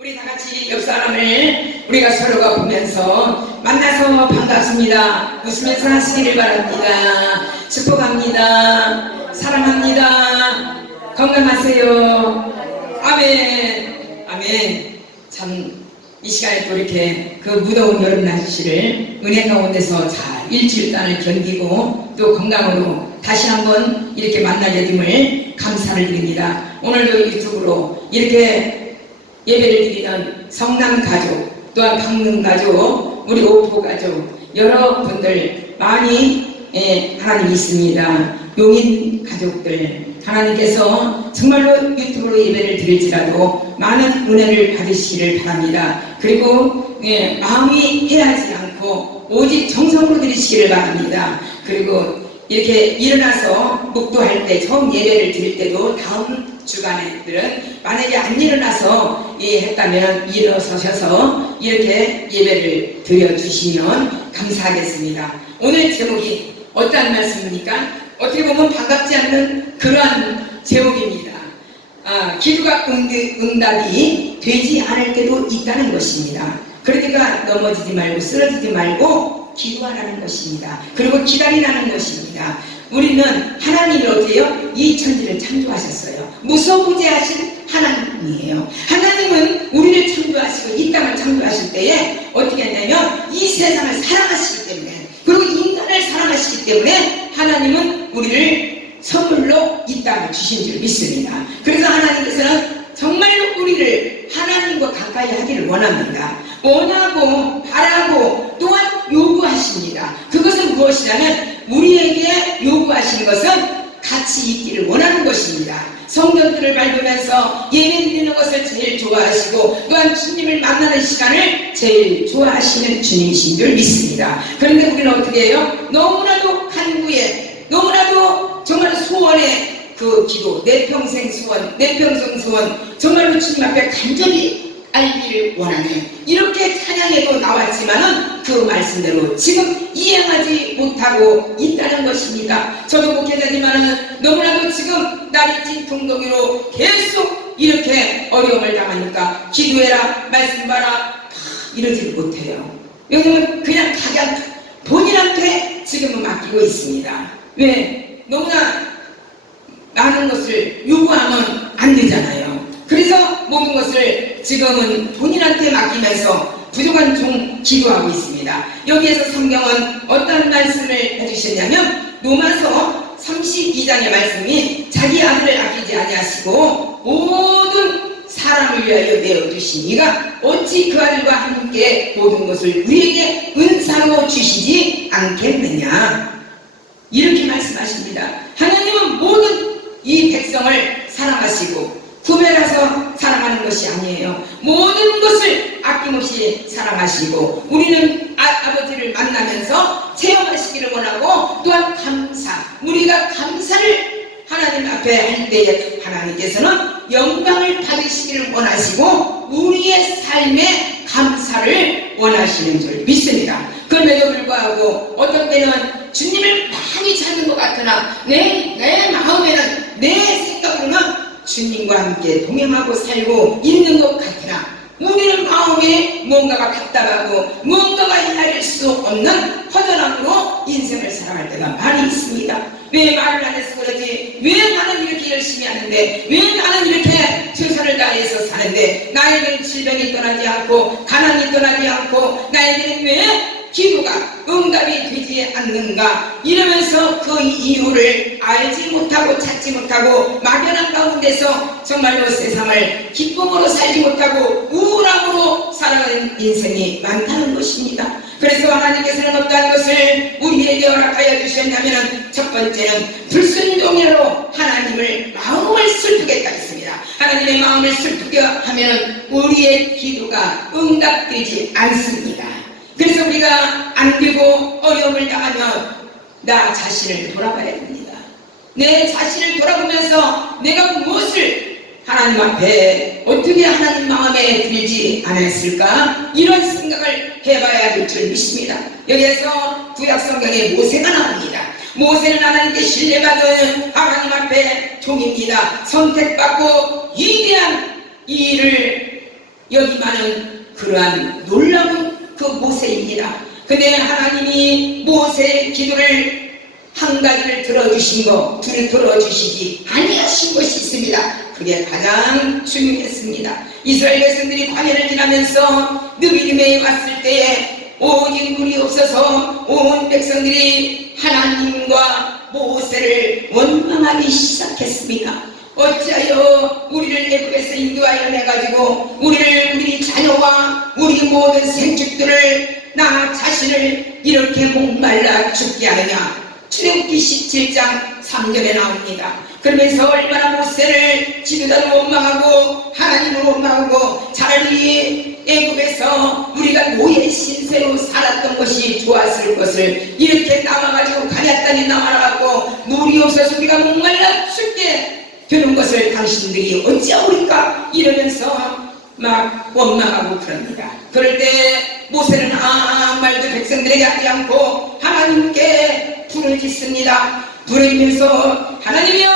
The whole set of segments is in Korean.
우리 다 같이 옆 사람을 우리가 서로가 보면서 만나서 반갑습니다. 웃으면서 하시기를 바랍니다. 축복합니다. 사랑합니다. 건강하세요. 아멘. 아멘. 참 이 시간에 또 이렇게 그 무더운 여름 날씨를 은혜 가운데서 잘 일주일간을 견디고 또 건강으로 다시 한번 이렇게 만나게 됨을 감사를 드립니다. 오늘도 유튜브로 이렇게 예배를 드리는 성남 가족, 또한 강릉 가족, 우리 오포 가족, 여러분들 많이 하나님이 있습니다. 용인 가족들, 하나님께서 정말로 유튜브로 예배를 드릴지라도 많은 은혜를 받으시기를 바랍니다. 그리고 마음이 해하지 않고 오직 정성으로 드리시기를 바랍니다. 그리고 이렇게 일어나서 묵도할 때 처음 예배를 드릴 때도 다음 주간에들은 만약에 안 일어나서 했다면 일어서셔서 이렇게 예배를 드려주시면 감사하겠습니다. 오늘 제목이 어떠한 말씀입니까? 어떻게 보면 반갑지 않는 그러한 제목입니다. 기도가 응답이 되지 않을 때도 있다는 것입니다. 그러니까 넘어지지 말고 쓰러지지 말고 기도하라는 것입니다. 그리고 기다리라는 것입니다. 우리는 하나님이 어떻게 해요? 이 천지를 창조하셨어요. 무소부재하신 하나님이에요. 하나님은 우리를 창조하시고 이 땅을 창조하실 때에 어떻게 했냐면 이 세상을 사랑하시기 때문에, 그리고 인간을 사랑하시기 때문에 하나님은 우리를 선물로 이 땅을 주신 줄 믿습니다. 그래서 하나님께서는 정말로 우리를 하나님과 가까이 하기를 원합니다. 원하고 바라고 또한 요구하십니다. 그것은 무엇이냐면 우리에게 요구하시는 것은 같이 있기를 원하는 것입니다. 성경들을 밟으면서 예배 드리는 것을 제일 좋아하시고 또한 주님을 만나는 시간을 제일 좋아하시는 주님이신 줄 믿습니다. 그런데 우리는 어떻게 해요? 너무나도 간구에, 너무나도 정말 소원의 그 기도, 내 평생 소원, 내 평생 소원, 정말로 주님 앞에 간절히 알기를 원하네. 이렇게 찬양에도 나왔지만은 그 말씀대로 지금 이행하지 못하고 있다는 것입니다. 저도 목회자지만은 너무나도 지금 날이 찐통동이로 계속 이렇게 어려움을 당하니까 기도해라, 말씀 봐라, 이러지를 못해요. 왜냐면 그냥 가장 본인한테 지금은 맡기고 있습니다. 왜? 너무나 많은 것을 요구하면 안 되잖아요. 그래서 모든 것을 지금은 본인한테 맡기면서 부족한 종 기도하고 있습니다. 여기에서 성경은 어떤 말씀을 해주셨냐면 로마서 32장의 말씀이 자기 아들을 아끼지 아니하시고 모든 사람을 위하여 내어주신 이가 어찌 그 아들과 함께 모든 것을 우리에게 은사로 주시지 않겠느냐, 이렇게 말씀하십니다. 하나님은 모든 이 백성을 사랑하시고 구별해서 사랑하는 것이 아니에요. 모든 것을 아낌없이 사랑하시고 우리는 아버지를 만나면서 체험하시기를 원하고 또한 감사, 우리가 감사를 하나님 앞에 할 때에 하나님께서는 영광을 받으시기를 원하시고 우리의 삶에 감사를 원하시는 줄 믿습니다. 그럼에도 불구하고 어떤 때는 주님을 많이 찾는 것 같으나 내 마음에는, 내 생각으로는 주님과 함께 동행하고 살고 있는 것 같으나 우리는 마음에 뭔가가 답답하고 뭔가가 헤아릴 수 없는 허전함으로 인생을 살아갈 때가 많이 있습니다. 왜 말을 안 해서 그러지? 왜 나는 이렇게 열심히 하는데? 왜 나는 이렇게 최선을 다해서 사는데? 나에게는 질병이 떠나지 않고 가난이 떠나지 않고 나에게는 왜 기도가 응답이 되지 않는가? 이러면서 그 이유를 알지 못하고 찾지 못하고 막연한 가운데서 정말로 세상을 기쁨으로 살지 못하고 우울함으로 살아가는 인생이 많다는 것입니다. 그래서 하나님께서는 어떠한 것을 우리에게 허락하여 주셨냐면 첫 번째는 불순종으로 하나님을 마음을 슬프게 하겠습니다. 하나님의 마음을 슬프게 하면 우리의 기도가 응답되지 않습니다. 그래서 우리가 안 되고 어려움을 당하면 나 자신을 돌아봐야 됩니다. 내 자신을 돌아보면서 내가 무엇을 하나님 앞에 어떻게 하나님 마음에 들지 않았을까? 이런 생각을 해봐야 될 줄 믿습니다. 여기에서 구약성경에 모세가 나옵니다. 모세는 하나님께 신뢰받은 하나님 앞에 종입니다. 선택받고 위대한 이 일을 여기만은 그러한 놀라운 그 모세입니다. 근데 하나님이 모세의 기도를 한 가지를 들어주신 거, 둘을 들어주시지 아니하신 것이 있습니다. 그게 가장 중요했습니다. 이스라엘 백성들이 광야를 지나면서 느비림에 왔을 때에 오직 물이 없어서 온 백성들이 하나님과 모세를 원망하기 시작했습니다. 어찌하여 우리를 애굽에서 인도하여 내가지고 우리 자녀와 우리 모든 생축들을 나 자신을 이렇게 목말라 죽게 하느냐. 출애굽기 17장 3절에 나옵니다. 그러면서 얼마나 모세를 지도자로 원망하고 하나님을 원망하고 차라리 애굽에서 우리가 노예 신세로 살았던 것이 좋았을 것을 이렇게 나와가지고 가냐 땅에 나와가지고 물이 없어서 우리가 목말라 죽게 되는 것을 당신들이 어찌하오리까 이러면서 막 원망하고 그럽니다. 그럴 때 모세는 아무 말도 백성들에게 하지 않고 하나님께 불을 짓습니다. 부르면서 하나님이여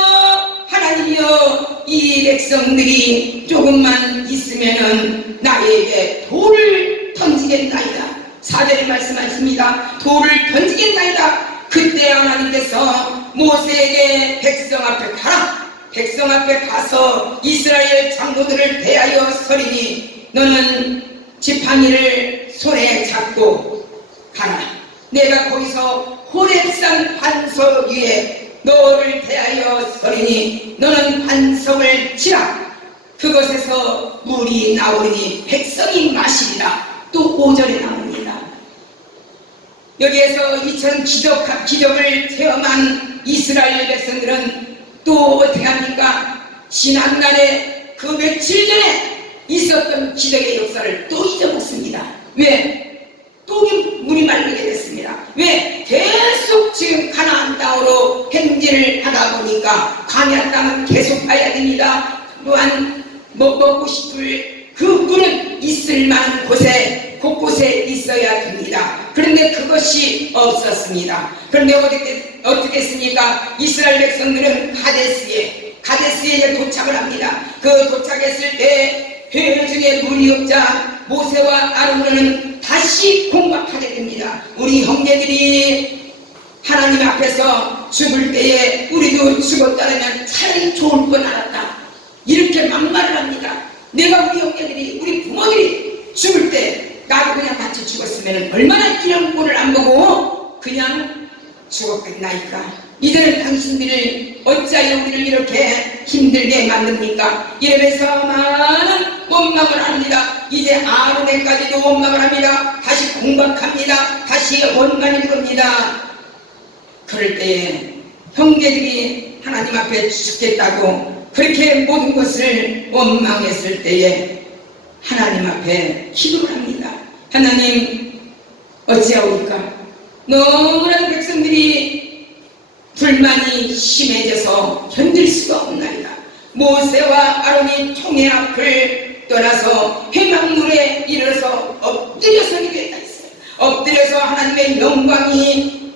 하나님이여 이 백성들이 조금만 있으면은 나에게 돌을 던지겠나이다. 4절에 말씀하십니다. 돌을 던지겠나이다. 그때 하나님께서 모세에게 백성 앞에 가라. 백성 앞에 가서 이스라엘 장로들을 대하여 서리니 너는 지팡이를 손에 잡고 가라. 내가 거기서 호렙산 반석 위에 너를 대하여 서리니 너는 반석을 치라. 그것에서 물이 나오니 백성이 마시리라. 또 5절에 나옵니다. 여기에서 이처럼 기적을 체험한 이스라엘 백성들은 또 어떻게 합니까? 지난날에 그 며칠 전에 있었던 기적의 역사를 또 잊어먹습니다. 왜? 또 물이 마르게 됐습니다. 왜? 계속 지금 가나안 땅으로 행진을 하다 보니까 광야 땅은 계속 가야 됩니다. 또한 먹고 싶을 그 물은 있을 만한 곳에 곳곳에 있어야 됩니다. 그런데 그것이 없었습니다. 그런데 어떻게 했습니까? 이스라엘 백성들은 가데스에 도착을 합니다. 그 도착했을 때 회의 중에 물이 없자 모세와 아론은 다시 공박하게 됩니다. 우리 형제들이 하나님 앞에서 죽을 때에 우리도 죽었다면 차라리 좋을 뻔 알았다. 이렇게 막말을 합니다. 내가 우리 형제들이 우리 부모들이 죽을 때 나도 그냥 같이 죽었으면 얼마나 이런 꼴을 안 보고 그냥 죽었겠나이까. 이제는 당신들이 어찌하여 우리를 이렇게 힘들게 만듭니까? 이러면서 많은 원망을 합니다. 이제 아론에까지도 원망을 합니다. 다시 공박합니다. 다시 원망이 겁니다. 그럴 때에 형제들이 하나님 앞에 죽겠다고 그렇게 모든 것을 원망했을 때에 하나님 앞에 기도를 합니다. 하나님 어찌하오리까? 너무나 백성들이 불만이 심해져서 견딜 수가 없나이다. 모세와 아론이 총회 앞을 떠나서 회막물에 이르러서 엎드려서 기도했다 했어요. 엎드려서 하나님의 영광이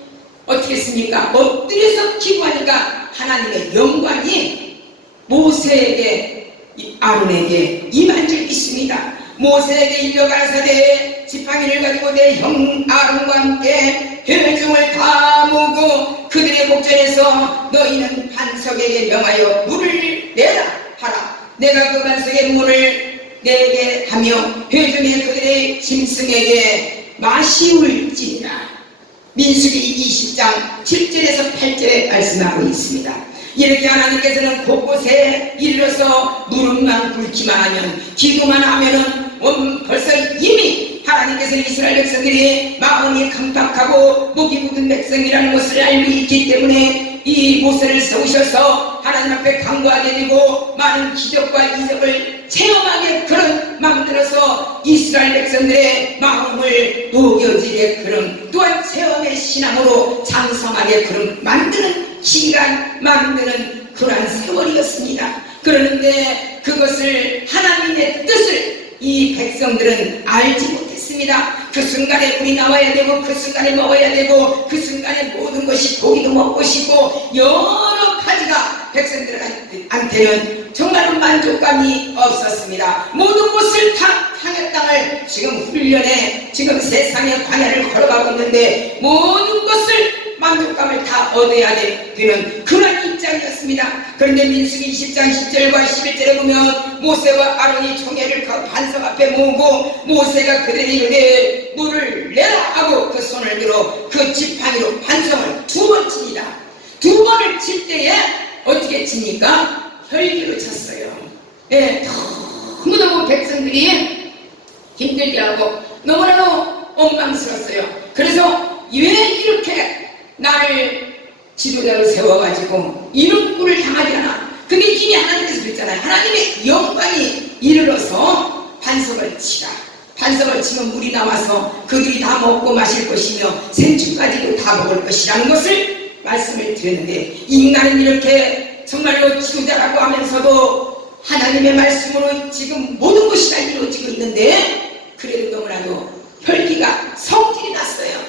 어떻게 했습니까? 엎드려서 기도하니까 하나님의 영광이 모세에게 아론에게 임한 줄 믿습니다. 모세에게 일러가라사대 지팡이를 가지고 내 형 아론과 함께 회중을 다 모으고 그들의 목전에서 너희는 반석에게 명하여 물을 내라 하라. 내가 그 반석의 물을 내게 하며 회중의 그들의 짐승에게 마시울지니라. 민수기 20장 7절에서 8절에 말씀하고 있습니다. 이렇게 하나님께서는 곳곳에 이르러서 무릎만 꿇기만 하면 기도만 하면은 벌써 이미 하나님께서 이스라엘 백성들이 마음이 강박하고 목이 굳은 백성이라는 것을 알고 있기 때문에 이 모세를 세우셔서 하나님 앞에 간구하게 되고 많은 기적과 이적을 체험하게 그런 만들어서 이스라엘 백성들의 마음을 녹여지게 그런 또한 체험의 신앙으로 장성하게 그런 만드는 시간 만드는 그러한 세월이었습니다. 그러는데 그것을 하나님의 뜻을 이 백성들은 알지 못했습니다. 그 순간에 물이 나와야 되고 그 순간에 먹어야 되고 그 순간에 모든 것이 고기도 먹고 싶고 여러 가지가 백성들한테는 정말로 만족감이 없었습니다. 모든 것을 다 광야 땅을 지금 훈련해 지금 세상의 광야를 걸어가고 있는데 모든 것을 만족감을 다 얻어야 되는 그런 입장이었습니다. 그런데 민수기 20장 10절과 11절에 보면 모세와 아론이 총회를 반석 앞에 모으고 모세가 그들에게 이르되 물을 내라 하고 그 손을 들어 그 지팡이로 반석을 2번 칩니다. 2번을 칠 때에 어떻게 칩니까? 혈기로 쳤어요. 네, 너무너무 백성들이 힘들게 하고 너무나도 원망스러웠어요. 그래서 왜 이렇게 나를 지도자로 세워가지고 이런 꼴을 당하지 않아? 근데 이미 하나님께서 그랬잖아요. 하나님의 영광이 이르러서 반석을 치라. 반석을 치면 물이 나와서 그들이 다 먹고 마실 것이며 생축까지도 다 먹을 것이라는 것을 말씀을 드렸는데, 인간은 이렇게 정말로 지도자라고 하면서도 하나님의 말씀으로 지금 모든 것이 다 이루어지고 있는데 그래도 너무나도 혈기가 성질이 났어요.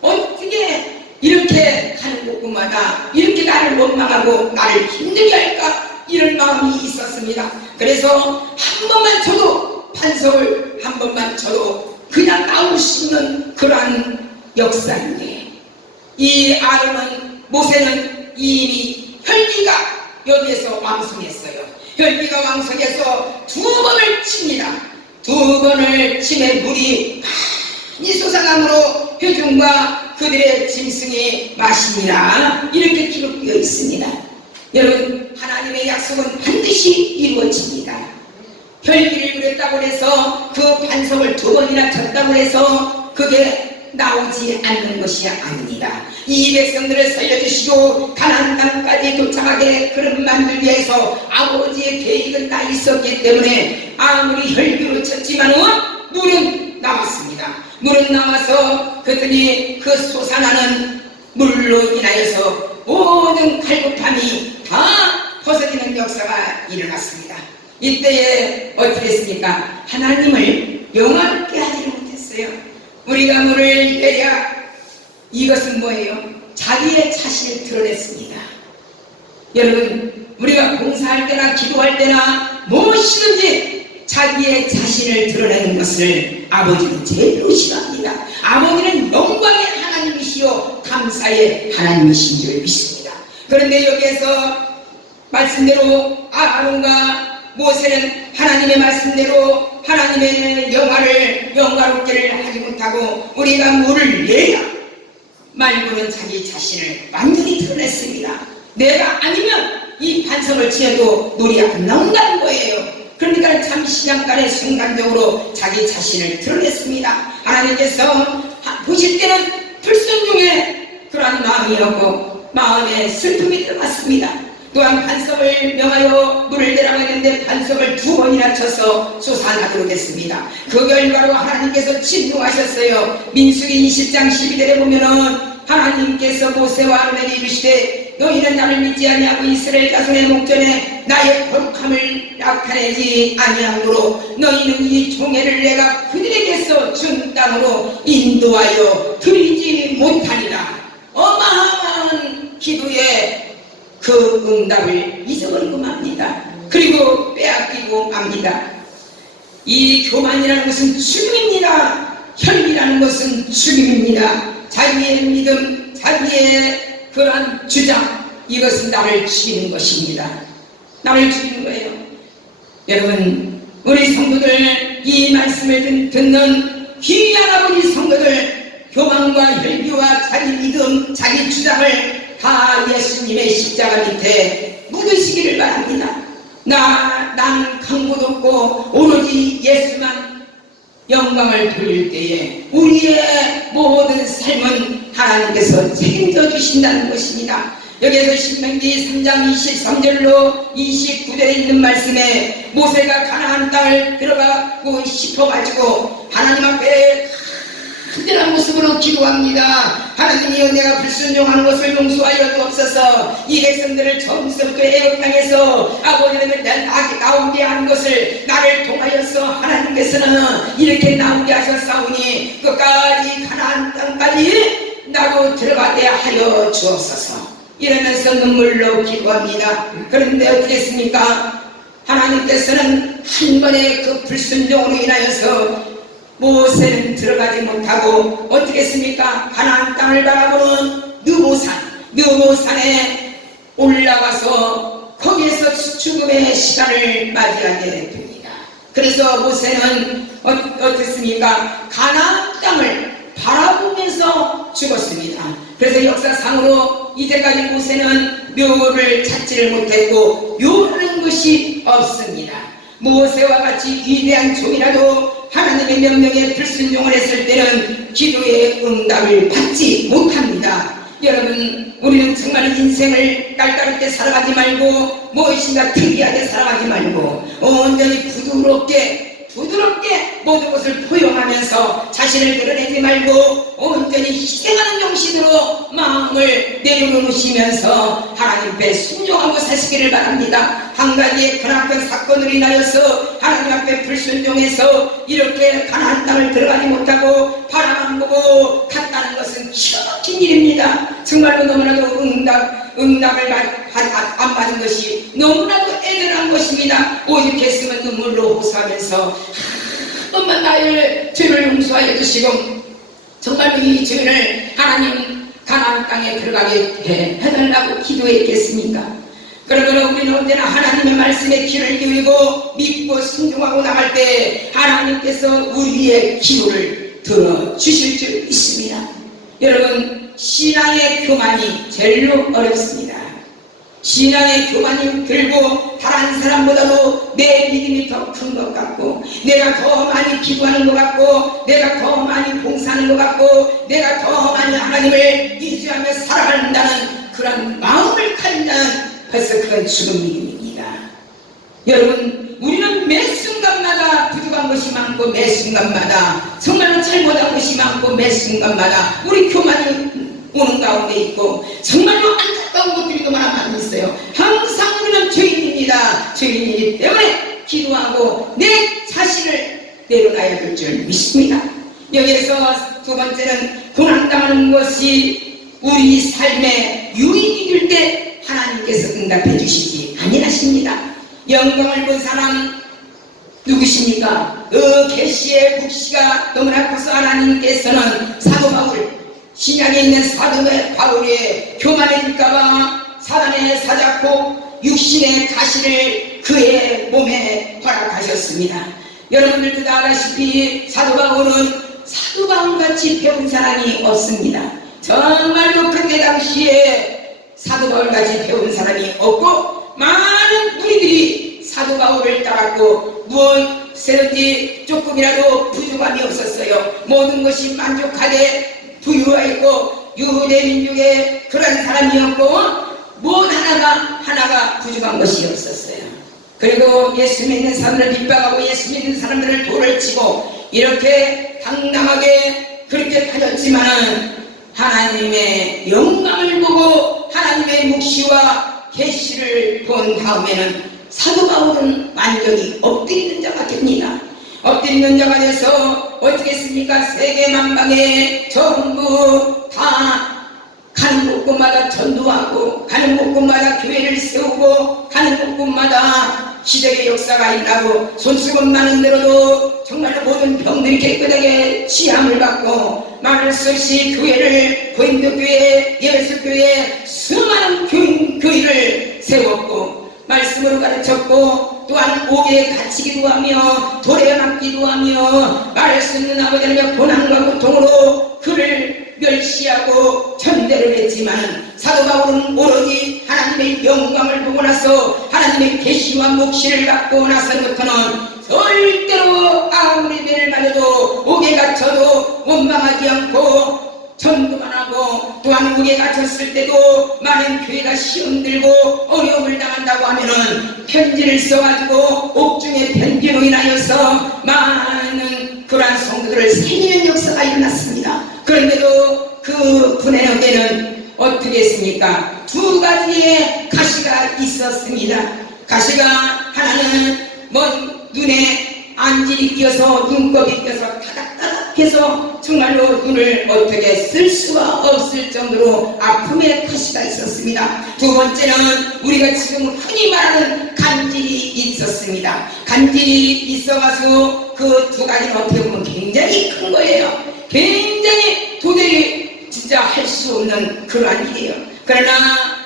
어떻게 이렇게 하는 곳마다 이렇게 나를 원망하고 나를 힘들게 할까, 이런 마음이 있었습니다. 그래서 한 번만 쳐도 반석을 한 번만 쳐도 그냥 나올 수 있는 그러한 역사인데, 이 아론은 모세는 이미 혈기가 여기에서 왕성했어요. 혈기가 왕성해서 2번을 칩니다. 2번을 치매 물이 많이 솟아나므로 회중과 그들의 짐승이 마시니라, 이렇게 기록되어 있습니다. 여러분, 하나님의 약속은 반드시 이루어집니다. 혈기를 부렸다고 해서 그 반석을 2번이나 쳤다고 해서 그게 나오지 않는 것이 아닙니다. 이 백성들을 살려주시고 가나안 땅까지 도착하게 그런 만들기 위해서 아버지의 계획은 다 있었기 때문에 아무리 혈기로 쳤지만은 물은 나왔습니다. 물은 나와서 그들이 그 솟아나는 물로 인하여서 모든 갈급함이 다 벗어지는 역사가 일어났습니다. 이때에 어떻게 했습니까? 하나님을 영화롭게 하지 못했어요. 우리가 물을 내랴, 이것은 뭐예요? 자기의 자신을 드러냈습니다. 여러분, 우리가 봉사할 때나 기도할 때나 무엇이든지 자기의 자신을 드러내는 것을 아버지는 제일 싫어합니다. 아버지는 영광의 하나님이시요 감사의 하나님이신 줄 믿습니다. 그런데 여기에서 말씀대로 아론과 모세는 하나님의 말씀대로 하나님의 영화롭게를 하지 못하고 우리가 물을 내야 말고는 자기 자신을 완전히 드러냈습니다. 내가 아니면 이 반석을 치어도 물이 안 나온다는 거예요. 그러니까 잠시 잠깐의 순간적으로 자기 자신을 드러냈습니다. 하나님께서 보실 때는 불순종의 그러한 마음이었고 마음에 슬픔이 들어갔습니다. 또한 반석을 명하여 물을 내라고 했는데 반석을 2번이나 쳐서 솟아나도록 했습니다. 그 결과로 하나님께서 진노하셨어요. 민수기 20장 12절에 보면은 하나님께서 모세와 아론에게 이르시되 너희는 나를 믿지 아니하고 이스라엘 자손의 목전에 나의 거룩함을 나타내지 아니하므로 너희는 이 종회를 내가 그들에게서 준 땅으로 인도하여 드리지 못하리라. 어마어마한 기도에 그 응답을 잊어버리고 맙니다. 그리고 빼앗기고 맙니다. 이 교만이라는 것은 죽임입니다. 혈기라는 것은 죽임입니다. 자기의 믿음, 자기의 그러한 주장, 이것은 나를 죽이는 것입니다. 나를 죽이는 거예요. 여러분, 우리 성도들, 이 말씀을 듣는 귀한 아버지 성도들, 교만과 혈기와 자기 믿음, 자기 주장을 다 예수님의 십자가 밑에 묻으시기를 바랍니다. 나는 강도 없고 오로지 예수만 영광을 돌릴 때에 우리의 모든 삶은 하나님께서 책임져 주신다는 것입니다. 여기에서 신명기 3장 23절로 29절에 있는 말씀에 모세가 가나안 땅을 들어가고 싶어가지고 하나님 앞에 특별한 모습으로 기도합니다. 하나님이여, 내가 불순종하는 것을 용서하여 주옵소서. 이 백성들을 처음부터 애굽 땅에서 아버지는 나오게 한 것을 나를 통하여서 하나님께서는 이렇게 나오게 하셨사오니 끝까지 가나안 땅까지 나도 들어가게 하여 주옵소서. 이러면서 눈물로 기도합니다. 그런데 어떻게 했습니까? 하나님께서는 한 번의 그 불순종으로 인하여서 모세는 들어가지 못하고 어떻게 했습니까? 가나안 땅을 바라보는 느보산에 올라가서 거기에서 죽음의 시간을 맞이하게 됩니다. 그래서 모세는 어떻습니까? 가나안 땅을 바라보면서 죽었습니다. 그래서 역사상으로 이제까지 모세는 묘를 찾지를 못했고 묘라는 것이 없습니다. 모세와 같이 위대한 종이라도 하나님의 명령에 불순종을 했을 때는 기도의 응답을 받지 못합니다. 여러분, 우리는 정말 인생을 깔깔있게 살아가지 말고 무엇인가 특이하게 살아가지 말고 온전히 부드럽게 모든 것을 포용하면서 자신을 드러내지 말고 온전히 희생하는 정신으로 마음을 내려놓으시면서 하나님 앞에 순종하고 사시기를 바랍니다. 한 가지의 크나큰 사건으로 인하여서 하나님 앞에 불순종해서 이렇게 가나안 땅을 들어가지 못하고 바라만 보고 갔다는 것은 기가 막힌 일입니다. 정말로 너무나도 응답을 안 받은 것이 너무나도 애절한 것입니다. 오직 했으면 눈물로 호소하면서 한 번만 나의 죄를 용서하여 주시고 정말로 이 죄를 하나님 가나안 땅에 들어가게 해달라고 기도했겠습니까? 그러므로 우리는 언제나 하나님의 말씀에 귀를 기울이고 믿고 순종하고 나갈 때 하나님께서 우리의 기도를 들어주실 줄 믿습니다. 여러분, 신앙의 교만이 제일 어렵습니다. 신앙의 교만이 들고 다른 사람보다도 내 믿음이 더 큰 것 같고 내가 더 많이 기도하는 것 같고 내가 더 많이 봉사하는 것 같고 내가 더 많이 하나님을 의지하며 살아간다는 그런 마음을 가진다는 벌써 그건 죽은 믿음입니다. 여러분, 우리는 매 순간마다 부족한 것이 많고 매 순간마다 정말로 잘못한 것이 많고 매 순간마다 우리 교만이 오는 가운데 있고 정말로 안타까운 것들이 너무나 많이 있어요. 항상 우리는 죄인입니다. 죄인이기 때문에 기도하고 내 자신을 내려놔야 될 줄 믿습니다. 여기에서 두 번째는 고난당하는 것이 우리 삶의 유익이 될 때 하나님께서 응답해 주시지 아니하십니다. 영광을 본 사람 누구십니까? 그 계시의 묵시가 너무나 커서 하나님께서는 사도 바울, 신약에 있는 사도 바울의 교만해질까봐 사단의 사자코 육신의 가시를 그의 몸에 허락하셨습니다. 여러분들도 다 아다시피 사도 바울은 사도 바울같이 배운 사람이 없습니다. 정말로 그때 당시에 사도 바울같이 배운 사람이 없고 많은 무리들이 사도 바울을 따랐고 무엇이든지 조금이라도 부족함이 없었어요. 모든 것이 만족하게 부유하였고 유대 민족의 그런 사람이었고 못 하나가 부족한 것이 없었어요. 그리고 예수 믿는 사람들을 핍박하고 예수 믿는 사람들을 돌을 치고 이렇게 당당하게 그렇게 다녔지만은 하나님의 영광을 보고 하나님의 묵시와 계시를 본 다음에는 사도 바울은 완전히 엎드리는 자가 됩니다. 엎드리는 자가 돼서 어떻게 했습니까? 세계 만방에 전부 다 가는 곳곳마다 전도하고 가는 곳곳마다 교회를 세우고 가는 곳곳마다 기적의 역사가 일어나고 손수건 많은 대로도 정말로 모든 병들이 깨끗하게 치함을 받고 말할 수 없이 교회를 고린도교회, 예배소교회 수많은 교회를 세웠고 말씀으로 가르쳤고 또한 옥에 갇히기도 하며 돌에 맞기도 하며 말할 수 없는 아버지 하나님의 고난과 고통으로 그를 멸시하고 전대를 했지만 사도 바울은 오로지 하나님의 영광을 보고 나서 하나님의 계시와 묵시를 받고 나서부터는 절대로 아무리 매를 맞아도 옥에 갇혀도 원망하지 않고 전도만 하고 또한 옥에 갇혔을 때도 많은 교회가 시험 들고 어려움을 당한다고 하면은 편지를 써가지고 옥중의 편지로 인하여서 많은 그러한 성도들을 살리는 역사가 일어났습니다. 그런데도 그 분의 역에는 어떻게 했습니까? 두 가지의 가시가 있었습니다. 가시가 하나는 눈에 안질이 껴서 눈곱이 껴서 타닥타닥해서 정말로 눈을 어떻게 쓸 수가 없을 정도로 아픔의 가시가 있었습니다. 두 번째는 우리가 지금 흔히 말하는 간질이 있었습니다. 간질이 있어가지고 그 두 가지는 어떻게 보면 굉장히 큰 거예요. 굉장히 도저히 진짜 할 수 없는 그러한 일이에요. 그러나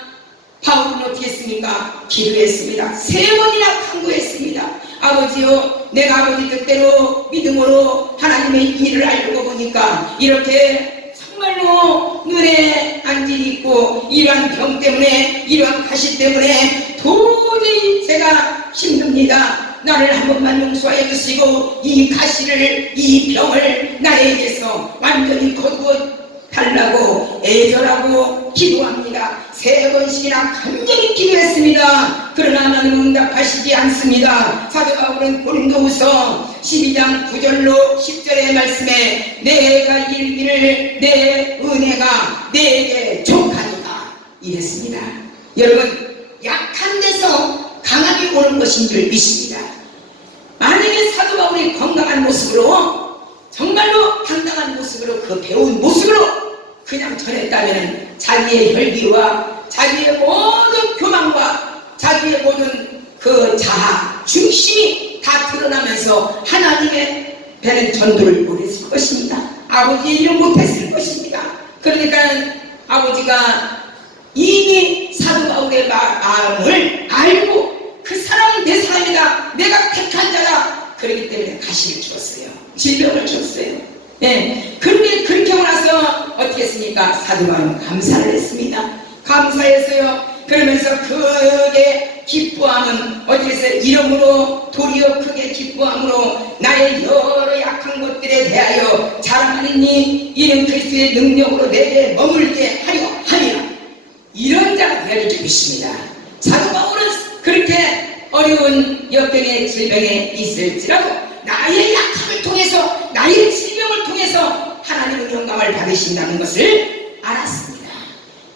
바울은 어떻게 했습니까? 기도했습니다. 3번이나 간구했습니다. 아버지요, 내가 아버지 뜻대로 믿음으로 하나님의 일을 알고 보니까 이렇게 정말로 눈에 안질이 있고 이러한 병 때문에 이러한 가시 때문에 도저히 제가 힘듭니다. 나를 한 번만 용서해 주시고 이 가시를, 이 병을 나에게서 완전히 거두어 달라고 애절하고 기도합니다. 3번씩이나 간절히 기도했습니다. 그러나 하나님은 응답하시지 않습니다. 사도 바울은 고린도후서 12장 9절로 10절의 말씀에 내가 이르기를 내 은혜가 내게 족하니라 이랬습니다. 여러분, 약한 데서 강함이 오는 것인 줄 믿습니다. 만약에 사도 바울이 건강한 모습으로 정말로 당당한 모습으로 그 배운 모습으로 그냥 전했다면 자기의 혈기와 자기의 모든 교만과 자기의 모든 그 자아, 중심이 다 드러나면서 하나님의 배는 전도를 못했을 것입니다. 아버지의 일을 못했을 것입니다. 그러니까 아버지가 이미 사도 바울의 마음을 알고 그 사람은 내 사람이다, 내가 택한 자다, 그렇기 때문에 가시를 주었어요. 질병을 줬어요. 네. 그런데 그렇게 하고 나서 어떻게 했습니까? 사도 바울은 감사를 했습니다. 감사했어요. 그러면서 크게 기뻐함은 어떻게 했어요? 이름으로 도리어 크게 기뻐함으로 나의 여러 약한 것들에 대하여 자랑하느니 이는 그리스도의 능력으로 내게 머물게 하려 하리라. 이런 자가 되어야 줄 믿습니다. 사도 바울은 그렇게 어려운 역경의 질병에 있을지라도 나의 약함을 통해서, 나의 질병을 통해서 하나님의 영광을 받으신다는 것을 알았습니다.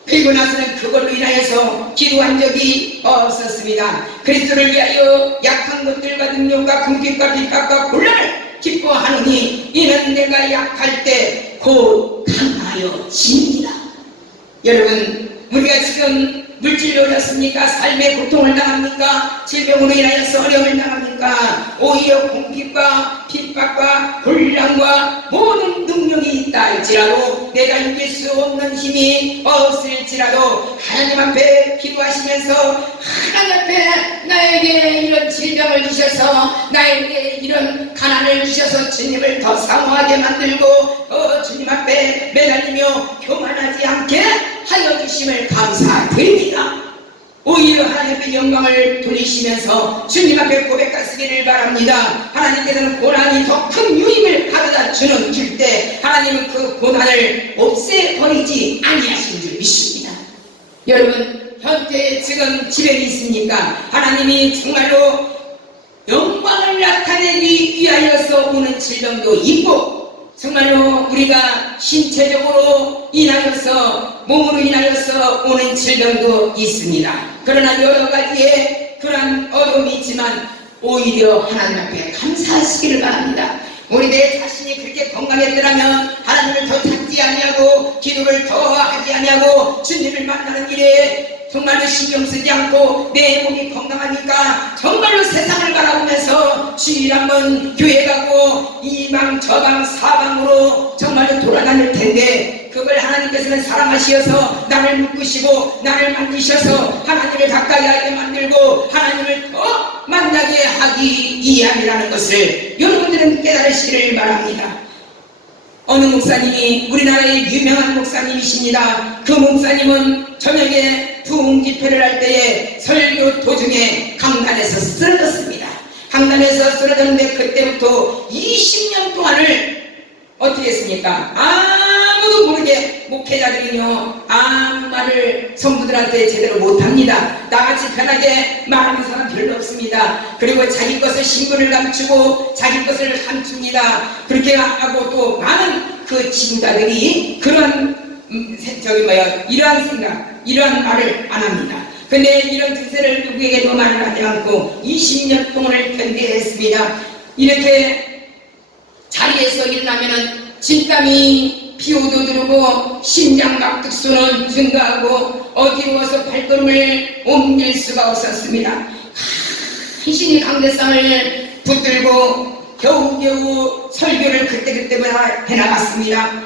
그리고 나서는 그걸로 인하여서 기도한 적이 없었습니다. 그리스도를 위하여 약한 것들과 능력과 궁핍과 핍박과 곤란을 기뻐하느니 이는 내가 약할 때 곧 강하여 지니라. 여러분, 우리가 지금 물질로 어렵습니까? 삶의 고통을 당합니까? 질병으로 인하여서 어려움을 당합니까? 오히려 공핍과 핍박과 곤란과 모든 능력이 있다 할지라도 내가 이길 수 없는 힘이 없을지라도 하나님 앞에 기도하시면서 하나님 앞에 나에게 이런 질병을 주셔서 나에게 이런 가난을 주셔서 주님을 더 사모하게 만들고 주님 앞에 매달리며 교만하지 않게 하여 주심을 감사드립니다. 오히려 하나님의 영광을 돌리시면서 주님 앞에 고백하시기를 바랍니다. 하나님께서는 고난이 더 큰 유익을 가져다 주는 줄 때 하나님은 그 고난을 없애버리지 아니하신 줄 믿습니다. 여러분, 현재 지금 질병이 있습니까? 하나님이 정말로 영광을 나타내기 위하여서 오는 질병도 있고 정말로 우리가 신체적으로 인하여서 몸으로 인하여서 오는 질병도 있습니다. 그러나 여러 가지의 그런 어려움이 있지만 오히려 하나님 앞에 감사하시기를 바랍니다. 우리 내 자신이 그렇게 건강했더라면 하나님을 더 찾지 아니하고 기도를 더 하지 아니하고 주님을 만나는 일에 정말로 신경 쓰지 않고 내 몸이 건강하니까 정말로 세상을 바라보면서 주일 한번 교회 가고 이방 저방 사방으로 정말로 돌아다닐 텐데 그걸 하나님께서는 사랑하시어서 나를 묶으시고 나를 만드셔서 하나님을 가까이 하게 만들고 하나님을 더 만나게 하기 이함이라는 것을 여러분들은 깨달으시기를 바랍니다. 어느 목사님이 우리나라의 유명한 목사님이십니다. 그 목사님은 저녁에 부흥집회를 할 때에 설교 도중에 강단에서 쓰러졌습니다. 강단에서 쓰러졌는데 그때부터 20년 동안을 어떻게 했습니까? 아무도 모르게 목회자들은요 아무 말을 성도들한테 제대로 못합니다. 나같이 편하게 말하는 사람 별로 없습니다. 그리고 자기 것을 신분을 감추고 자기 것을 감춥니다. 그렇게 하고 또 많은 그 지도자들이 그런 이러한 생각, 이러한 말을 안 합니다. 근데 이런 뜻을 누구에게도 말을 하지 않고 20년 동안을 견뎌했습니다. 이렇게 자리에서 일어나면은 진땀이 피오도 들고 심장박득수는 증가하고 어지러워서 발걸음을 옮길 수가 없었습니다. 간신히 강대상을 붙들고 겨우겨우 설교를 그때그때마다 해나갔습니다.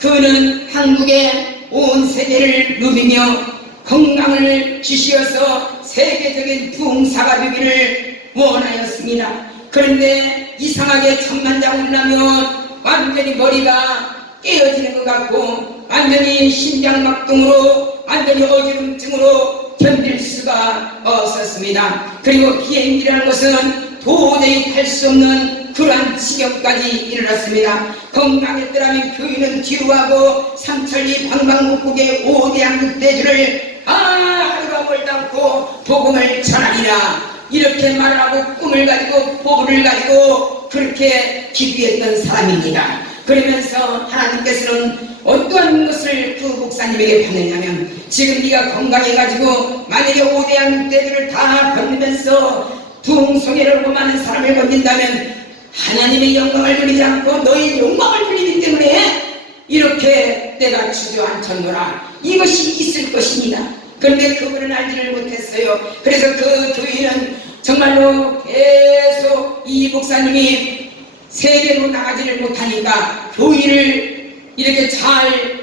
그는 한국의 온 세계를 누비며 건강을 주시어서 세계적인 부흥사가 되기를 원하였습니다. 그런데 이상하게 천만장을 나면 완전히 머리가 깨어지는 것 같고 완전히 심장막동으로 완전히 어지럼증으로 견딜 수가 없었습니다. 그리고 비행기라는 것은 도저히 탈 수 없는 그러한 지경까지 이르렀습니다. 건강했더라면 교회는 뒤로하고 삼천리 방방곡곡의 5대 양육대주를 하루가 멀다 않고 복음을 전하리라 이렇게 말을 하고 꿈을 가지고 복음을 가지고 그렇게 기도했던 사람입니다. 그러면서 하나님께서는 어떠한 것을 그 목사님에게 받느냐면 지금 네가 건강해가지고 만약에 5대 양육대주를 다 건너면서 부흥성회를 하고 많은 사람을 건진다면 하나님의 영광을 돌리지 않고 너의 영광을 돌리기 때문에 이렇게 때가 주저앉혔노라. 이것이 있을 것입니다. 그런데 그분은 알지를 못했어요. 그래서 그 교회는 정말로 계속 이 목사님이 세계로 나가지를 못하니까 교회를 이렇게 잘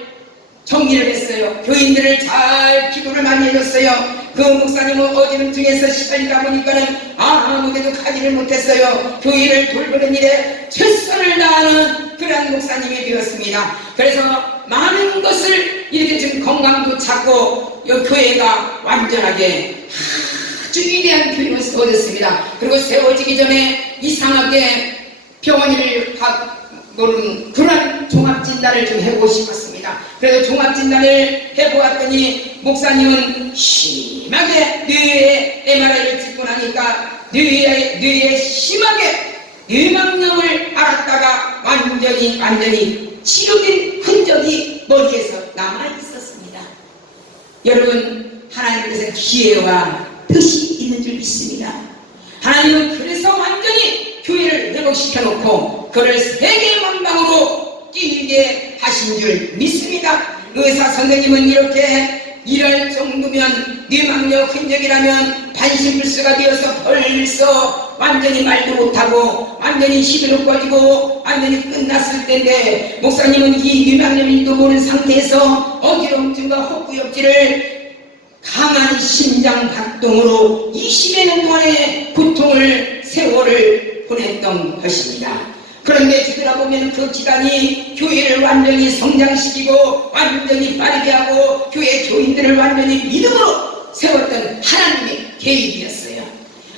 정리를 했어요. 교인들을 잘 기도를 많이 해줬어요. 그 목사님은 어지럼증에서 시달리다 보니까는 아무데도 가지를 못했어요. 교회를 돌보는 일에 최선을 다하는 그런 목사님이 되었습니다. 그래서 많은 것을 이렇게 지금 건강도 찾고 이 교회가 완전하게 아주 위대한 교회로 세워졌습니다. 그리고 세워지기 전에 이상하게 병원을 가보는 그런 종합진단을 좀 해보고 싶었습니다. 그래서 종합진단을 해보았더니 목사님은 심하게 뇌에 MRI를 찍고 나니까 뇌에 심하게 뇌망령을 앓았다가 완전히 치료된 흔적이 머리에서 남아 있었습니다. 여러분, 하나님께서 기회와 뜻이 있는 줄 믿습니다. 하나님은 그래서 완전히 교회를 회복시켜 놓고 그를 세계 만방으로 뛰게 하신 줄 믿습니다. 의사 선생님은 이렇게 이럴 정도면 뇌망력 흔적이라면 반신불수가 되어서 벌써 완전히 말도 못하고 완전히 힘이 꺼지고 완전히 끝났을 텐데 목사님은 이 뇌망염인도 모르는 상태에서 어지럼증과 헛구역질을 강한 심장 박동으로 20여 년 동안의 고통을 세월을 보냈던 것입니다. 그런데 뒤돌아보면 그 기간이 교회를 완전히 성장시키고 완전히 빠르게 하고 교회 교인들을 완전히 믿음으로 세웠던 하나님의 계획이었어요.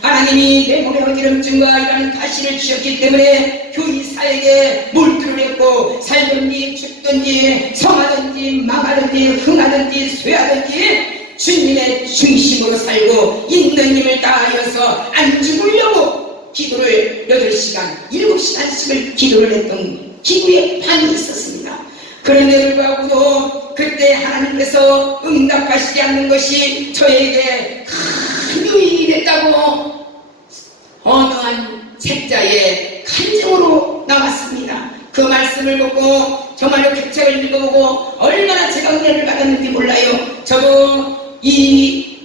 하나님이 내 몸의 어지럼증과 이러한 가시를 주셨기 때문에 교인사에게 몰두를 했고 살든지 죽든지 성하든지 망하든지 흥하든지 쇠하든지 주님의 중심으로 살고 있는 힘을 다하여서 안 죽으려고 기도를 8시간, 7시간씩을 기도를 했던 기도의 판이 있었습니다. 그런데 불구하고도 그때 하나님께서 응답하시지 않는 것이 저에게 큰 유익이 됐다고 어느 한 책자의 간증으로 남았습니다. 그 말씀을 보고 정말로 그 책을 읽어보고 얼마나 제가 은혜를 받았는지 몰라요. 저도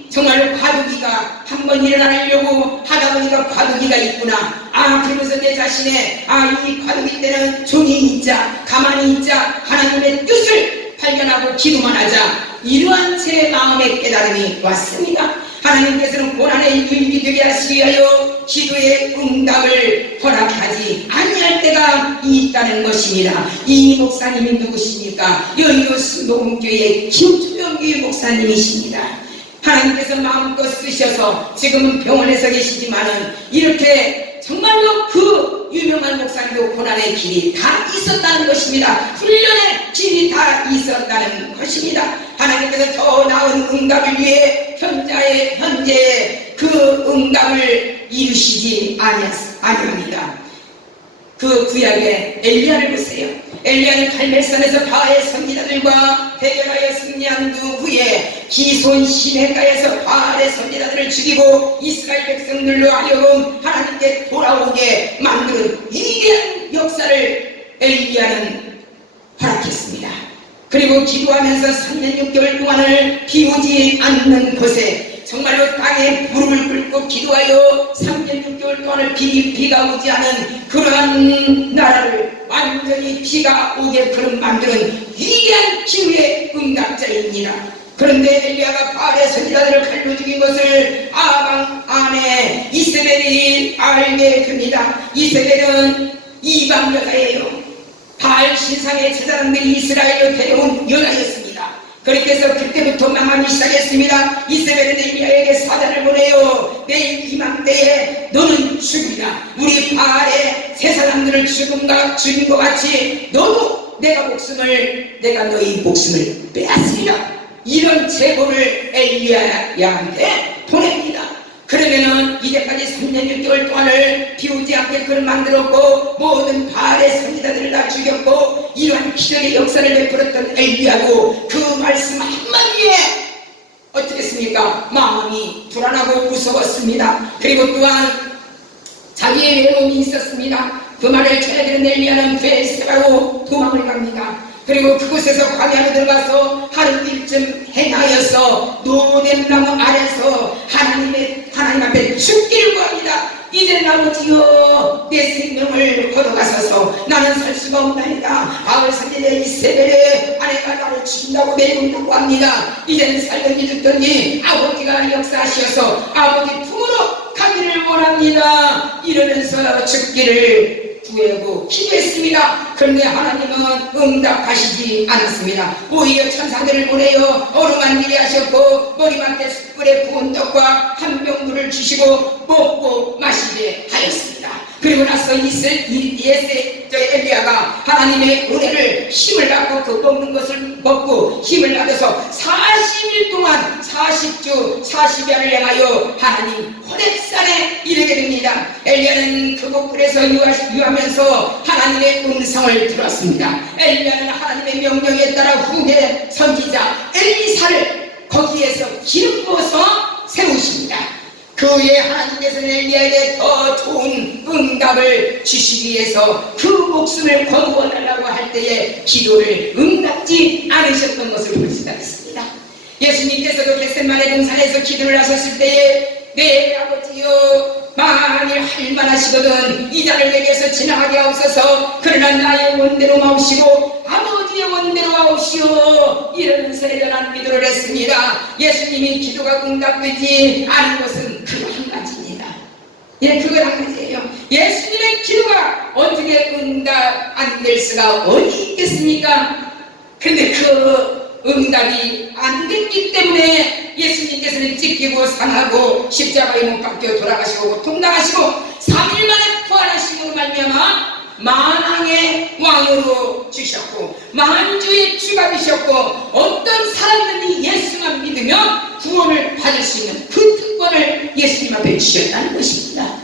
정말로 과도기가 한번 일어나려고 하다 보니까 과도기가 있구나. 그러면서 내 자신의 이 과도기 때는 종이 있자 가만히 있자 하나님의 뜻을 발견하고 기도만 하자 이러한 제 마음의 깨달음이 왔습니다. 하나님께서는 고난의 유익이 되게 하시기 위하여 기도의 응답을 허락하지 아니할 때가 있다는 것입니다. 이 목사님이 누구십니까? 여의도 녹음교회 김주병기 목사님이십니다. 하나님께서 마음껏 쓰셔서 지금은 병원에서 계시지만은 이렇게 정말로 그 유명한 목사님도 고난의 길이 다 있었다는 것입니다. 훈련의 길이 다 있었다는 것입니다. 하나님께서 더 나은 응답을 위해 현재의 그 응답을 이루시지 아니합니다. 그 구약의 엘리야를 보세요. 엘리야는 갈멜산에서 바알 선지자들과 대결하여 승리한 후에 기손 시내가에서 바알의 선지자들을 죽이고 이스라엘 백성들로 하여금 하나님께 돌아오게 만드는 위대한 역사를 엘리야는 허락했습니다. 그리고 기도하면서 3년 6개월 동안을 비오지 않는 곳에 정말로 땅에 무릎을 꿇고 기도하여 16개월 동안을 비가 오지 않은 그러한 나라를 완전히 비가 오게끔 만드는 위대한 기후의 응답자입니다. 그런데 엘리야가 바알의 선지자들을 칼로 죽인 것을 아방 아내 이세벨이 알게 됩니다. 이세벨은 이방 여자예요. 바알 신상의 제사장들이 이스라엘로 데려온 여자였습니다. 그렇게 해서 그때부터 망하기 시작했습니다. 이세벨은 엘리야에게 사자를 보내요. 내일 이맘때에 너는 죽이라. 우리 바알의 제사장들을 죽인 것 같이 너도 내가 너희 목숨을 빼앗으리라. 이런 제보를 엘리야한테 보냅니다. 그러면은 이제까지 3년 6개월 동안을 비우지 않게 그를 만들었고 모든 바알의 선지자들을 다 죽였고 이러한 기적의 역사를 베풀었던 엘리야도 그 말씀 한마디에 어떻겠습니까? 마음이 불안하고 무서웠습니다. 그리고 또한 자기의 외로움이 있었습니다. 그 말을 전해들은 엘리야는 베에스라고 도망을 갑니다. 그리고 그곳에서 광야로 들어가서 하루 일쯤 행하여서 노뎀나무 아래서 하나님 앞에 죽기를 구합니다. 이제는 아버지여 내 생명을 걷어가소서. 나는 살 수가 없나이다. 바알 선지자 이세벨의 아내가 나를 죽인다고 내놓는다고 합니다. 이제는 살든지 죽든지 아버지가 역사하셔서 아버지 품으로 가기를 원합니다. 이러면서 죽기를 구하고 기도했습니다. 그런데 하나님은 응답하시지 않았습니다. 오히려 천사들을 보내어 어루만지게 하셨고 머리맡에 숯불에 구운 떡과 한 병 물을 주시고 먹고 마시게 하였습니다. 그리고 나서 엘리야가 하나님의 은혜를 힘을 받고 그 먹는 것을 먹고 힘을 받아서 40일 동안 40주 40야를 향하여 하나님 호렙산에 이르게 됩니다. 엘리야는 그곳 굴에서 유하면서 하나님의 음성을 들었습니다. 엘리야는 하나님의 명령에 따라 후계 선지자 엘리사를 거기에서 기름 부어서 세우십니다. 그 후에 하나님께서는 엘리야에게 더 좋은 응답을 주시기 위해서 그 목숨을 거두어 달라고 할 때에 기도를 응답지 않으셨던 것을 볼 수가 있습니다. 예수님께서도 겟세마네 동산에서 기도를 하셨을 때에 내 아버지여 만일 할 만하시거든 이 잔을 내게서 지나가게 하옵소서. 그러나 나의 원대로 마옵시고 아버지의 원대로 하옵시오. 이러면서 애절한 기도를 했습니다. 예수님이 기도가 응답되지 않은 것은 그거 한 가지입니다. 예, 그거 한 가지예요. 예수님의 기도가 어떻게 응답 안 될 수가 어디 있겠습니까? 근데 그 응답이 안 됐기 때문에 예수님께서는 찢기고 상하고 십자가에 못 박혀 돌아가시고 고통당하시고 3일 만에 부활하심으로 말미암아 만왕의 왕으로 주셨고 만주의 주가 되셨고 어떤 사람들이 예수만 믿으면 구원을 받을 수 있는 그 특권을 예수님 앞에 주셨다는 것입니다.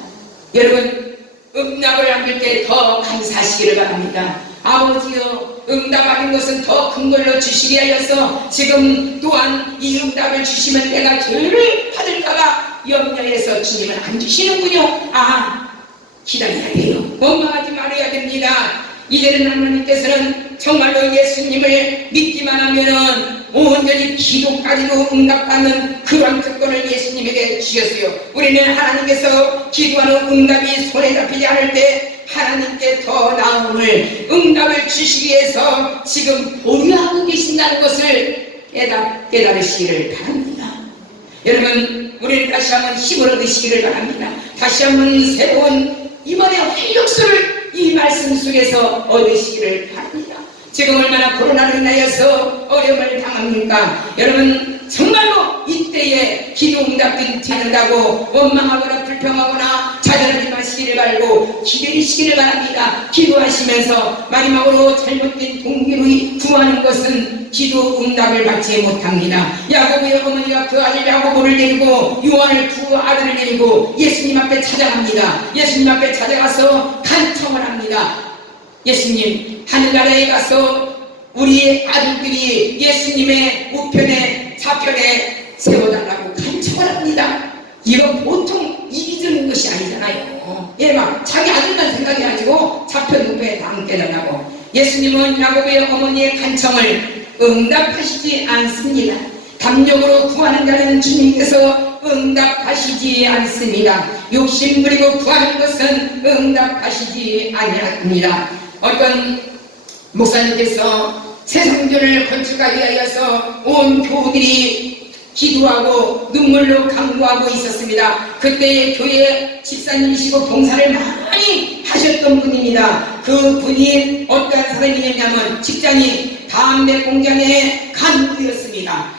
여러분 응답을 받을 때 더 감사하시기를 바랍니다. 아버지여 응답 받은 것은 더 큰 걸로 주시게 하여서 지금 또한 이 응답을 주시면 내가 죄를 받을까봐 염려해서 주님은 안 주시는군요. 기다려야 돼요. 원망하지 말아야 됩니다. 이제는 하나님께서는 정말로 예수님을 믿기만 하면은 온전히 기도까지도 응답받는 그런 특권을 예수님에게 주셨어요. 우리는 하나님께서 기도하는 응답이 손에 잡히지 않을 때 하나님께 더 나음을 응답을 주시기 위해서 지금 보류하고 계신다는 것을 깨달으시기를 바랍니다. 여러분 우리는 다시 한번 힘을 얻으시기를 바랍니다. 다시 한번 새로운 이번에 활력소를 이 말씀 속에서 얻으시기를 바랍니다. 지금 얼마나 코로나로 인하여서 어려움을 당합니까? 여러분 정말로 이때에 기도 응답이 않는다고 원망하거나 불평하거나 좌절하지 마시기를 바라고 기다리시기를 바랍니다. 기도하시면서 마지막으로 잘못된 동기로 구하는 것은 기도 응답을 받지 못합니다. 야고보의 어머니가 그 아들 야고보를 데리고 요한을 두 아들을 데리고 예수님 앞에 찾아갑니다. 예수님 앞에 찾아가서 간청을 합니다. 예수님 하늘나라에 가서 우리 아들들이 예수님의 우편에 좌편에 세워달라고 간청을 합니다. 이건 보통 이기적인 것이 아니잖아요. 막 자기 아들만 생각해가지고 좌편 우편에 다 앉게달라고. 예수님은 야고보의 어머니의 간청을 응답하시지 않습니다. 담력으로 구하는 자는 주님께서 응답하시지 않습니다. 욕심 부리고 구하는 것은 응답하시지 아니합니다. 어떤 목사님께서 새 성전을 건축하기 위하여서 온 교우들이 기도하고 눈물로 간구하고 있었습니다. 그때 교회 집사님이시고 봉사를 많이 하셨던 분입니다. 그 분이 어떠한 사람이냐면 직장이 담배 공장의 간부였습니다.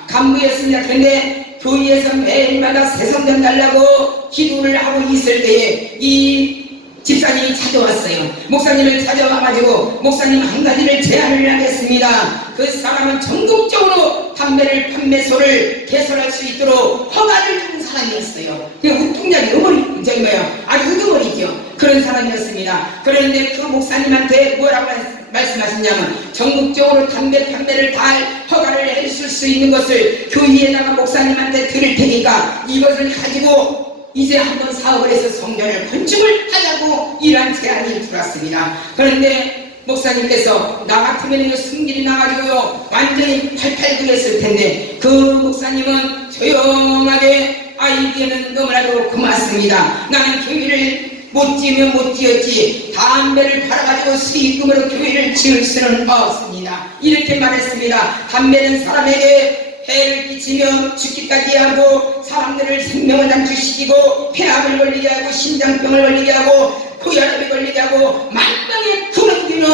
그런데 교회에서 매일마다 새 성전 달라고 기도를 하고 있을 때에 이 집사님이 찾아왔어요. 목사님을 찾아와가지고 목사님 한 가지를 제안을 하겠습니다. 그 사람은 전국적으로 담배를 판매소를 개설할 수 있도록 허가를 준 사람이었어요. 통장이 아주 우두머리죠. 그런 사람이었습니다. 그런데 그 목사님한테 뭐라고 말씀하셨냐면 전국적으로 담배 판매를 다 허가를 해줄 수 있는 것을 교회에다가 목사님한테 드릴 테니까 이것을 가지고 이제 한번 사업을 해서 성전을 건축을 하자고 이러한 제안이 들어왔습니다. 그런데 목사님께서 나 같으면 승질이 나가지고요 완전히 팔팔구했을 텐데 그 목사님은 조용하게 아이디어는 너무나도 고맙습니다. 나는 교회를 못 지으면 못 지었지 담배를 팔아가지고 수익금으로 교회를 지을 수는 없습니다. 이렇게 말했습니다. 담배는 사람에게 해를 끼치며 죽기까지 하고 사람들을 생명을 단축시키고 폐암을 걸리게 하고 심장병을 걸리게 하고 고혈압이 걸리게 하고 만병에 부르기는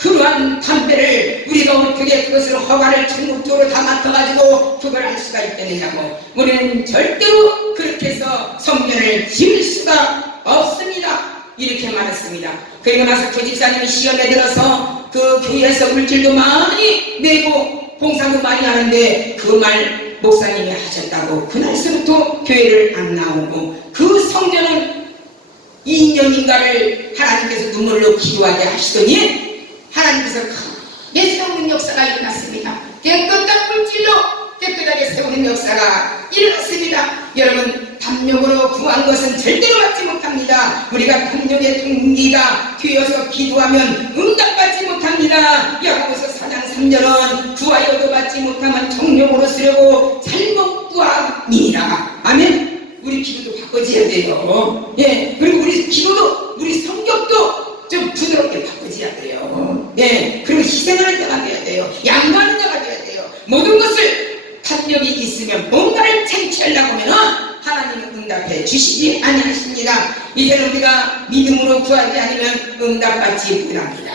그러한 담배를 우리가 어떻게 그것을 허가를 전국적으로 다 맡아가지고 그걸 할 수가 있겠느냐고. 우리는 절대로 그렇게 해서 성전을 지을 수가 없습니다. 이렇게 말했습니다. 그리고 나서 그 집사님이 시험에 들어서 그 교회에서 물질도 많이 내고 봉사도 많이 하는데 그 말 목사님이 하셨다고 그날서부터 교회를 안 나오고 그 성전은 2년인가를 하나님께서 눈물로 기도하게 하시더니 하나님께서 크게 세우는 역사가 일어났습니다. 깨끗한 물질로 깨끗하게 세우는 역사가 일어났습니다. 여러분 탐욕으로 구한 것은 절대로 받지 못합니다. 우리가 탐욕의 동기가 되어서 기도하면 응답받지 못합니다. 야고보서 4장 3절은 구하여도 받지 못하면 정욕으로 쓰려고 잘못 구함이니라. 아멘. 우리 기도도 바꿔줘야 돼요. 예, 그리고 우리 기도도 우리 성격도 좀 부드럽게 바꿔줘야 돼요. 예, 그리고 희생하는 자가 돼야 돼요. 양보하는 자가 돼야 돼요. 모든 것을 탐욕이 있으면 뭔가를 쟁취하려고 하면 하나님은 응답해 주시지 아니하십니다. 이제는 우리가 믿음으로 구하지 않으면 응답받지 못합니다.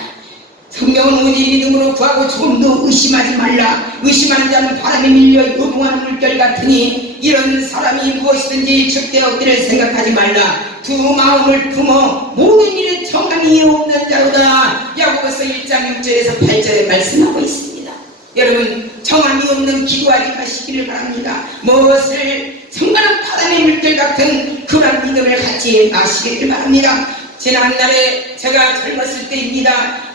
성경은 오직 믿음으로 구하고 조금도 의심하지 말라. 의심하는 자는 바람에 밀려 요동하는 물결 같으니 이런 사람이 무엇이든지 죽게 얻기를 생각하지 말라. 두 마음을 품어 모든 일에 정함이 없는 자로다. 야고보서 1장 6절에서 8절에 말씀하고 있습니다. 여러분 정함이 없는 기도하지 마시기를 바랍니다. 무엇을 성가는 바람의 물결 같은 그런 믿음을 갖지 마시기를 바랍니다. 지난날에 제가 젊었을 때입니다.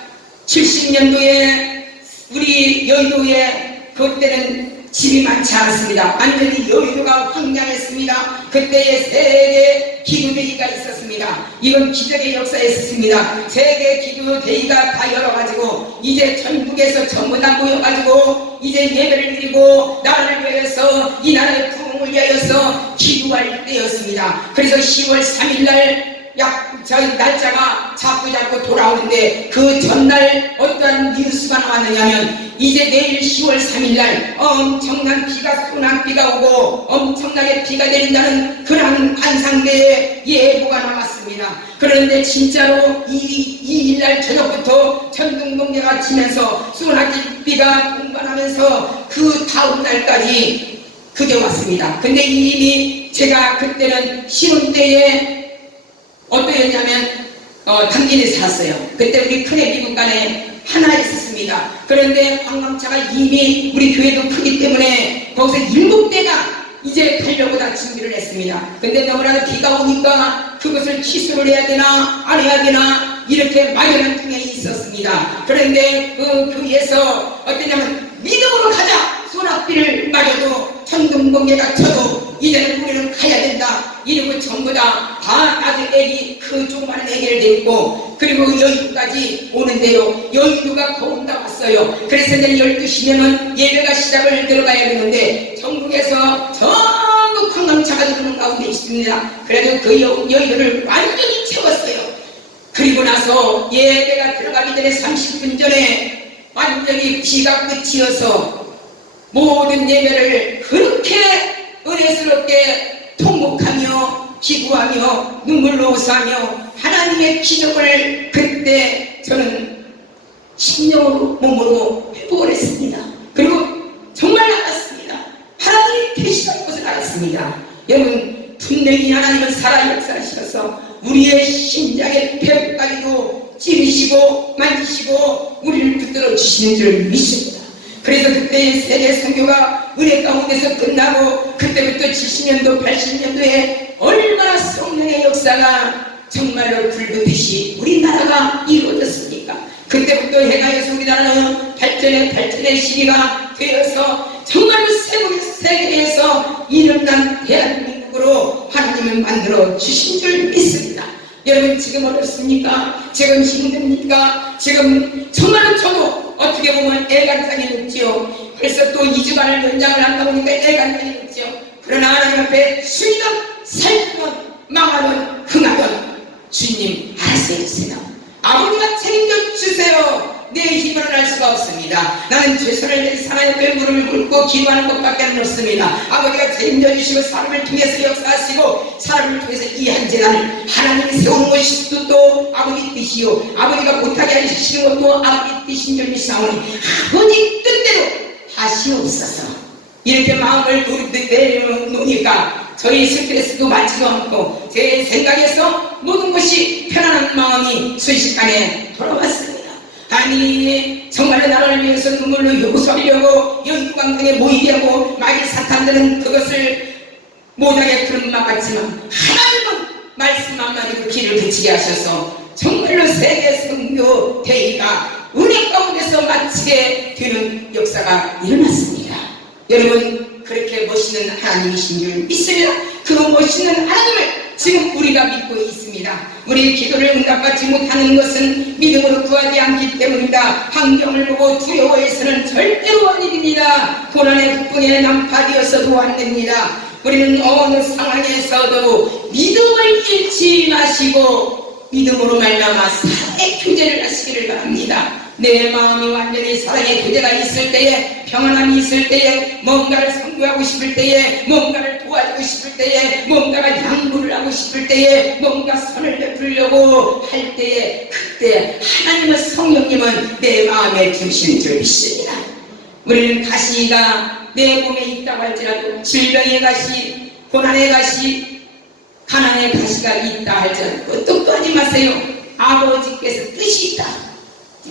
70년도에 우리 여의도에 그때는 집이 많지 않았습니다. 완전히 여의도가 황량했습니다. 그때에 세계 기도대회가 있었습니다. 이건 기적의 역사에 있었습니다. 세계 기도대회가 다 열어가지고 이제 전국에서 전부 다 모여가지고 이제 예배를 드리고 나라를 위해서 이 나라의 부흥을 위하여서 기도할 때였습니다. 그래서 10월 3일날 저희 날짜가 자꾸 돌아오는데 그 전날 어떠한 뉴스가 나왔느냐면 이제 내일 10월 3일날 엄청난 비가 소낙비가 오고 엄청나게 비가 내린다는 그런 환상대의 예보가 나왔습니다. 그런데 진짜로 이 일날 저녁부터 천둥번개가 치면서 소낙비가 동반하면서 그 다음 날까지 그게 왔습니다. 근데 이미 제가 그때는 신혼 때에 어떠했냐면 당진에 살았어요. 그때 우리 큰애 미국간에 하나 있었습니다. 그런데 관광차가 이미 우리 교회도 크기 때문에 거기서 7대가 이제 가려고 다 준비를 했습니다. 근데 너무나도 비가 오니까 그것을 취소를 해야 되나 안 해야 되나 이렇게 막연한 중에 있었습니다. 그런데 그 교회에서 어떠냐면 믿음으로 가자. 소낙비를 맞아도 천둥번개가 쳐도 이제는 우리는 가야 된다. 이러고 전부 다 아주 애기 그 조그마한 애기를 데리고 그리고 여의도까지 오는데요. 여의도가 거운다 왔어요. 그래서 내일 12시면은 예배가 시작을 들어가야 되는데 전국에서 전부 넘쳐가지고 가운데 있습니다. 그래도 그 여의도를 완전히 채웠어요. 그리고 나서 예배가 들어가기 전에 30분 전에 완전히 비가 끝이어서 모든 예배를 그렇게 은혜스럽게 통곡하며 기도하며 눈물로 호소하며 하나님의 기적을 그때 저는 심령으로 몸으로 회복을 했습니다. 그리고 정말 알았습니다. 하나님이 계시다는 것을 알았습니다. 여러분, 분명히 하나님은 살아 역사하셔서 우리의 심장의 폐부까지도 찌르시고 만지시고 우리를 붙들어 주시는 줄 믿습니다. 그래서 그때의 세계 선교가 은혜 가운데서 끝나고 그때부터 70년도 80년도에 얼마나 성령의 역사가 정말로 불붙듯이 우리나라가 이루어졌습니까? 그때부터 해가에서 우리나라는 발전의 시기가 되어서 정말로 세계에서 이름난 대한민국으로 하나님을 만들어 주신 줄 믿습니다. 여러분, 지금 어떻습니까? 지금 힘듭니까? 지금 정말로 저도 어떻게 보면 애간장이 높지요. 벌써 또 2주간을 연장을 한다 보니까 애간장이 높지요. 그러나 하나님 앞에 죽이든 살든 망하든 흥하든 주님 알아서 해주세요. 아버지가 책임져 주세요. 내 힘으로는 할 수가 없습니다. 나는 최선을 다해 하나님께 무릎을 꿇고 기도하는 것밖에 없습니다. 아버지가 책임져 주시고 사람을 통해서 역사하시고 사람을 통해서 이 한 재단을 하나님이 세우는 것이 또 아버지 뜻이요, 아버지가 못하게 하시는 것도 아버지 뜻인 줄 믿사오니 아버지 뜻대로 하시옵소서. 이렇게 마음을 내려놓으니까 저희 스트레스도 많지도 않고 제 생각에서 모든 것이 편안한 마음이 순식간에 돌아왔습니다. 아니, 정말로 나라를 위해서 눈물로 요구소리려고 여의도 광장에 모이려고 마귀 사탄들은 그것을 못하게 그런 막 같지만 하나님은 말씀 한마디로 길을 그치게 하셔서 정말로 세계 선교 대회가 은혜 가운데서 마치게 되는 역사가 일어났습니다. 여러분, 그렇게 멋있는 하나님이신 줄 믿습니다. 그 멋있는 하나님을 지금 우리가 믿고 있습니다. 우리의 기도를 응답받지 못하는 것은 믿음으로 구하지 않기 때문이다. 환경을 보고 두려워해서는 절대로 아닙니다. 고난의 북분에 난파되어서도 안 됩니다. 우리는 어느 상황에서도 믿음을 잃지 마시고 믿음으로 말미암아 사랑의 교제를 하시기를 바랍니다. 내 마음이 완전히 사랑의 교제가 있을 때에, 평안함이 있을 때에, 뭔가를 선교하고 싶을 때에, 뭔가를 도와주고 싶을 때에, 뭔가가 양보를 하고 싶을 때에, 뭔가 선을 베풀려고 할 때에, 그때 하나님의 성령님은 내 마음에 주시는 줄 믿습니다. 우리는 가시가 내 몸에 있다고 할지라도, 질병의 가시, 고난의 가시, 가난의 가시가 있다 할지라도 똑똑하지 마세요. 아버지께서 뜻이 있다,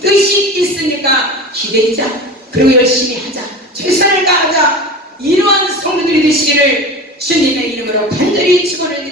뜻이 있으니까 기대자, 그리고 열심히 하자, 최선을 다하자, 이러한 성도들이 되시기를 주님의 이름으로 간절히 축원을